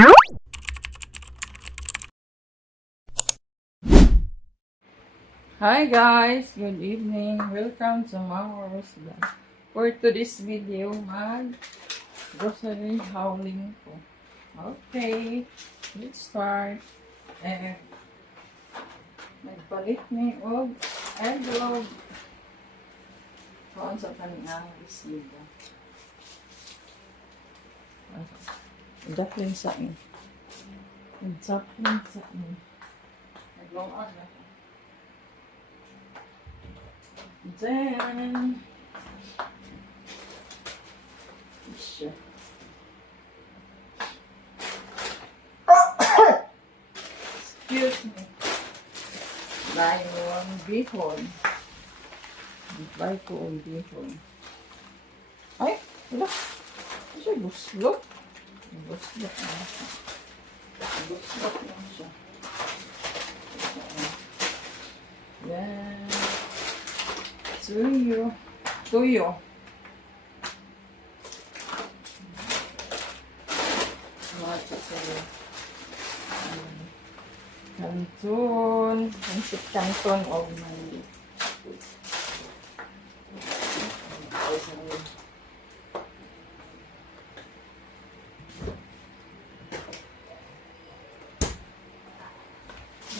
Hi guys, good evening. Welcome to Mao's vlog. For today's video, grocery hauling ko. Okay, let's start. Nagpalit ni og eggnog. Kung sa kanyang isida. Daplin sa in. Daplin sa in. Naglong on na. Then, excuse me. Buy one bihon. Buy ko ang bihon. Ay, wala. Siya buslok. Buslok na siya. Buslok na siya. Then, Tuyo. Kanton. Pansip kanton o may.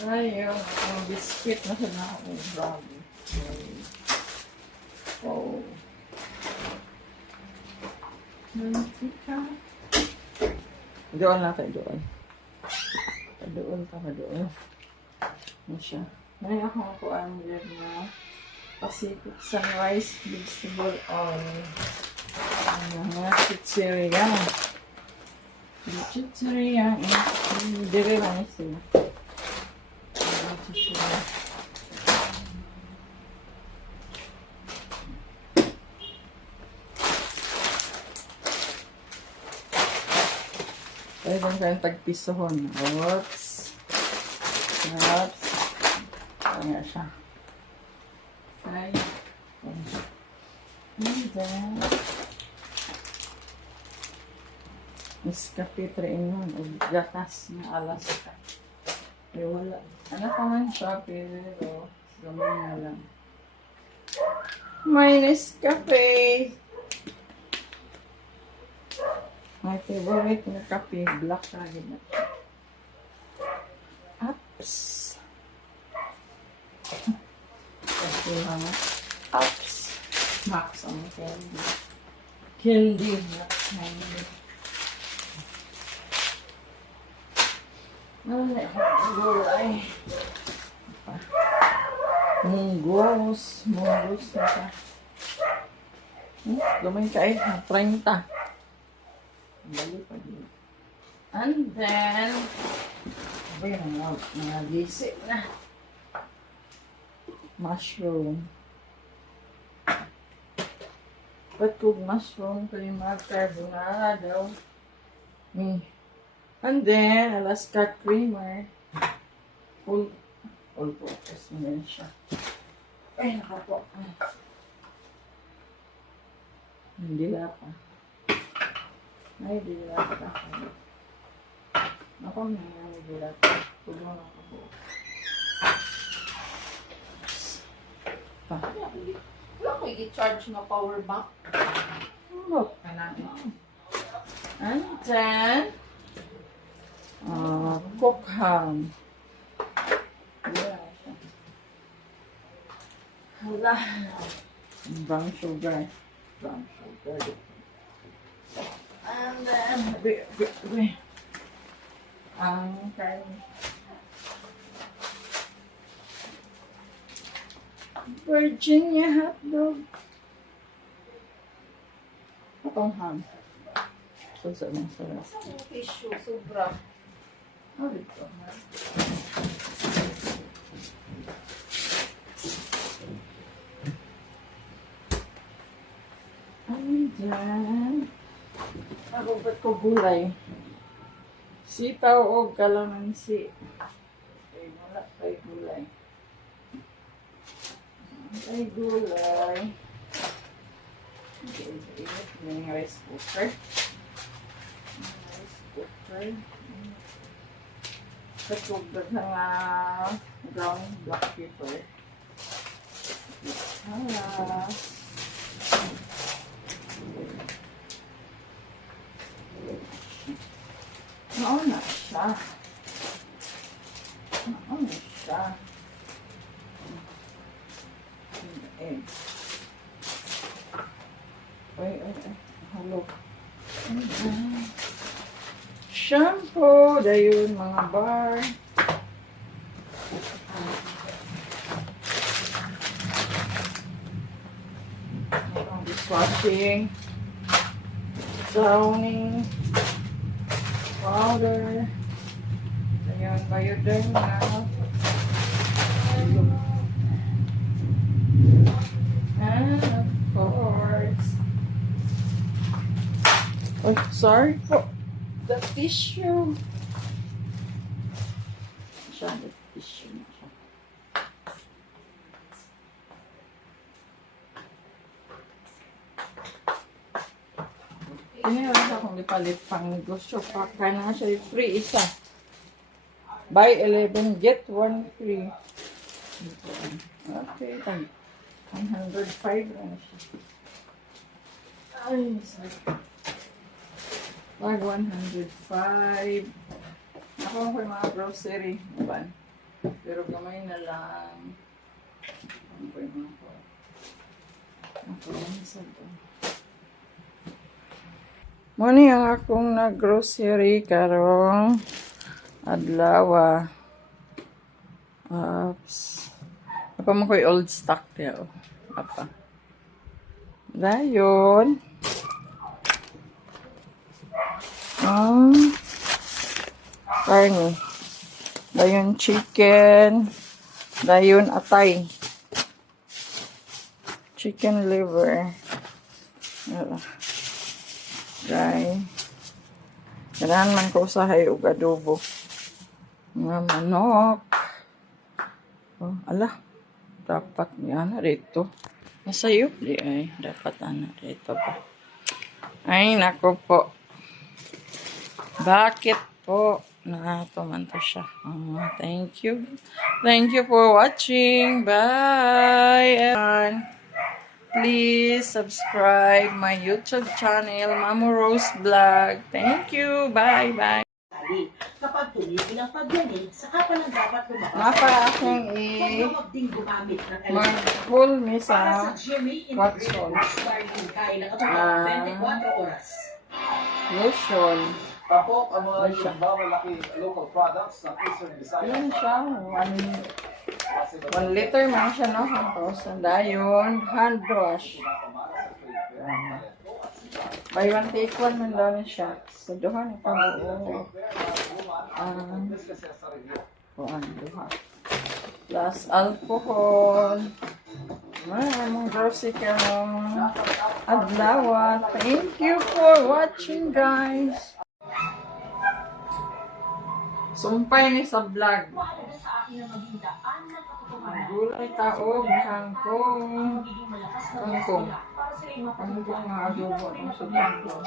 Ay, yung biscuit na siya na ako. Grabe. Oh. Mantika. Doon lang tayo doon. Doon ka doon. Ano siya? Ngayon ako ang vlog na Pacific Sunrise Vegetable Oil. Ang mga pizzeria. Pizzeria. Dire lang sila. Pizzeria. Pwede kayong tagpisohon. Oops. Oops. Ayan siya. Ay. And then, Nescafe 3-in-1 o gatas na Alaska. Eh, wala. Ano pa man siya, pero gamay na lang. May Nescafe. My favorite na kape, black lagi na. Ups. Kasi lang. Ups. Max ang candy. Candy na candy. Wala akong gulay. Munggos. Munggos na siya. Gamay ka 30. Balik pa din. And then, abay na mga gisip na. Mushroom. Ba't kung mushroom kayo mag-carbonara? And then, Alaska creamer. Full purpose na siya. Ay, nakapo. Hindi lang pa. Ay, dilata ako. Ako may dilata. Tulong ako po. Wala ko i-charge na power bank. Look. And then, cook ham. Hala. Brown sugar. Brown sugar. And then, Virginia hotdog. Atong ham. So, saan sarap. Saan yung tissue? Sobra. Dito. And then, nagubat ko gulay. Sitaw o kalamansi. Okay, wala tayo gulay. Ay gulay. Okay, init na yung rice cooker. Rice cooker. Kasugdag na nga brown black pepper. Hala. Nauna siya. Nauna siya. Egg. Ay. Halo. Shampoo. Dayun mga bar. Ang dishwashing. Zowning. Powder. Ayan, Bioderma. And of course. Oh, sorry po. The tissue. Siya, the tissue na siya. Inayos akong ipalit pang negosyo. Paka na siya free isa. Buy 11, get 1 free. Okay, 105 na siya. Ay, sorry. Wag 105. Ako ko yung mga grocery. Diba? Pero gamay na lang. Ako ko yung mga po. Ako yung isa to. Muna yung akong nag-grocery karong adlaw. Oops. Apa mo ko yung old stock niya. Apa. Dayon. Karne. Dayon chicken. Dayon atay. Chicken liver. Dry. Ganahan man ko usahay og adobo. Mga manok. Oh, ala. Dapat niya na rito. Masayo di ay. Dapat ana rito pa. Ay, nako po. Bakit po? Nakatumanto siya. Thank you. Thank you for watching. Bye. And please subscribe my YouTube channel, Mamo Rose Vlog. Thank you. Bye. Bye. Kapag tumigil ang pagyanig, saka pa lang dapat lumabas. Mapa akong Huwag din gumamit ng mag-full me sa para sa GMA Watson. Integrated kain na kapag 24 oras. lotion. Tapos, ang mga malaki local products ng Eastern Visayas. Yun siya. 1 liter man siya, no? Tapos, dayon, hand brush. Buy one, take one man daw na siya. So, duha na pa buo. Duha. Plus, alcohol. Mong grocery ka ng adlaw. Thank you for watching, guys. Sumpay ni sa vlog. Gulay taog, kangkong. Kangkong nga adobo ng sudan ko.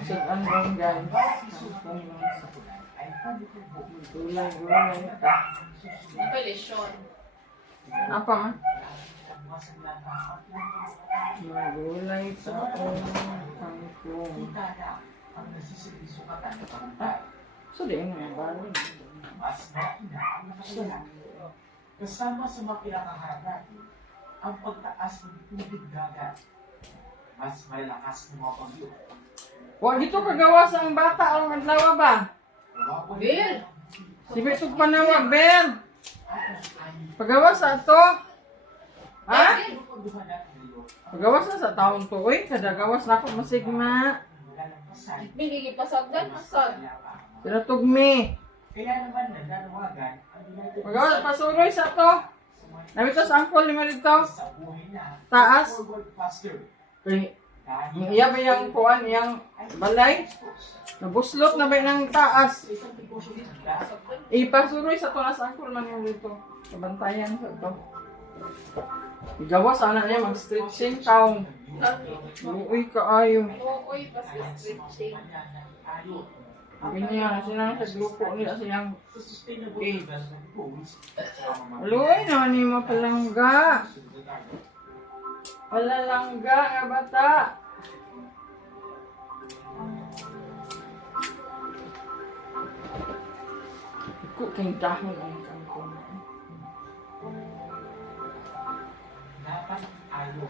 Sudan lang guys. Gulay ka. Napelisyon. Apa man? Gulay taog, kangkong. So, di nga ba? Kasama sa mga pinakaharap natin ang pagtaas ng tubig dagat. Mas malalakas ng mga pagyo. Huwag ito kagawas ang bata ang adlaw ba? Bill! Sige ito panawag, Ben! Pagawas sa ito? Ha? Pagawas na sa taon to. Uy, kadagawas na ako masigma. Bill, gigipasagdan. Asad. Pinatugmi. Kaya naman nagdanawagan ang United Pagawas, pasuroy sa ito. Nabito sa angkol lima dito. sa buhay na Taas. forward faster. Uy, Dahil iya ba yung kuwan, yung balay? Nabuslot na ba ng taas? sa isang negosyo din nila, Ipasuroy sa taas angkol man yung dito. Kabantayan sa ito. Igawa sana niya mag-stretching taong. Uy, kaayo. Uy, pas stretching. Sabi niya, sinang sa grupo nila siyang Sa sustainable development goals, Luoy naman ni mo palangga. Palalangga nga bata. Cooking dahon ang kangkong. dapat ayaw.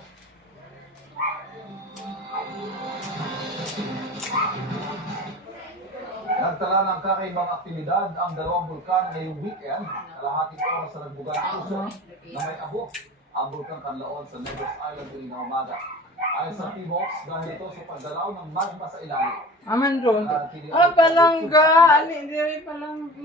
Nagtala ng kakaibang aktibidad ang dalawang bulkan ngayong weekend. Kalahating oras sa nagbugan puso na may abot ang bulkan Kanlaon sa Negros Island tuwing na umaga. Ayon sa T-Box, dahil ito sa pagdalaw ng magma sa ilalim. Aman ron. Palangga. Ali, diri palangga.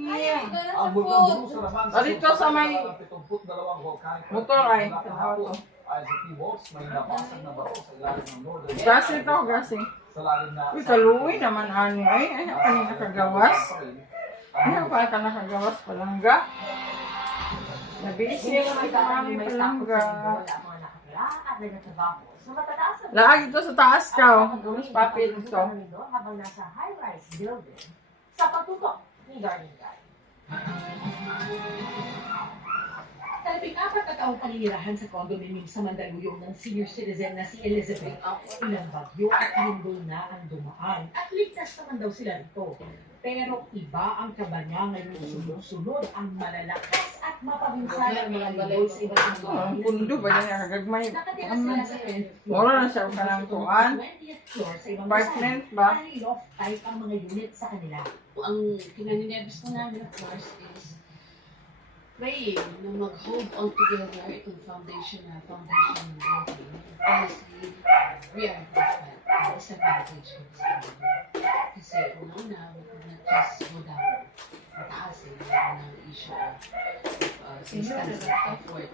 Ang bulkan Buru sa laman Dito sa may 72 volcanic motor ay. mula kahapon. Ayon sa T-Box, may nabasag na bato sa ilalim ng northern Gasi to, gasi. sa lalim na Uy, kaluoy naman ani. Ay, ano ka ni nakagawas? Ano pa ka nakagawas palangga? Nabisi ko na kami palangga. Laag ito sa taas ka. Gumas papel ito. Habang nasa high-rise building sa pagtutok ni Darling Guy. Talaping 4 na taong paninirahan sa condominium sa Mandaluyong ng senior citizen na si Elizabeth. Ilang bagyo at lindol na ang dumaan at ligtas naman daw sila rito. Pero iba ang kaba niya ngayon sunod-sunod ang malalakas at mapabinsalang mga lindol sa iba't ibang Ang pundo ba niya nakagagmay? Nakatira sila sa 10th floor. Wala na siya kanang kuan. 20th floor sa ibang Apartment basahan. ba? Dahil loft type ang mga unit sa kanila. Ang kinaninebis po namin, of course, is praying na mag-hold all together itong foundation ng building. Honestly, we are grateful. Disadvantage ko sa kanila. Kasi una, we could not just go down. Mataas eh, meron ng issue of systems of effort.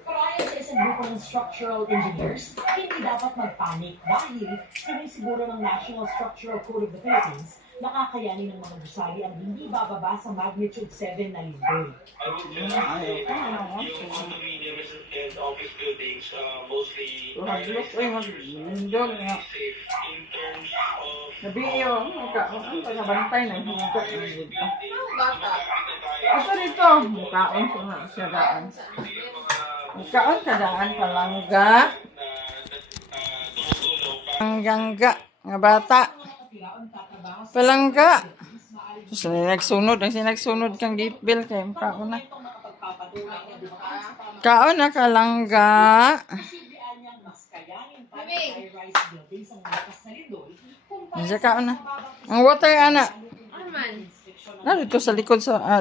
Pero ayon sa isang grupo ng structural engineers, hindi dapat magpanik dahil sinisiguro ng National Structural Code of the Philippines na kakayanin ng mga gusali ang hindi bababa sa magnitude 7 na lindol. I would just say yung condominiums and office buildings mostly are Look, uy, mag-lindol nga. safe in terms of Nabiyo, ang pagkabantay ng hingkot ng dito. Ang bata. Ito dito, mukhaon ko na siya daan. Mukhaon sa daan palangga. Palangga, nga bata. Palangga. So, nagsunod, ang sinagsunod kang gate bill kay mukhaon na. Kaon na kalangga. Diyan kaon na. Ang water, ana. Ano man? Narito sa likod sa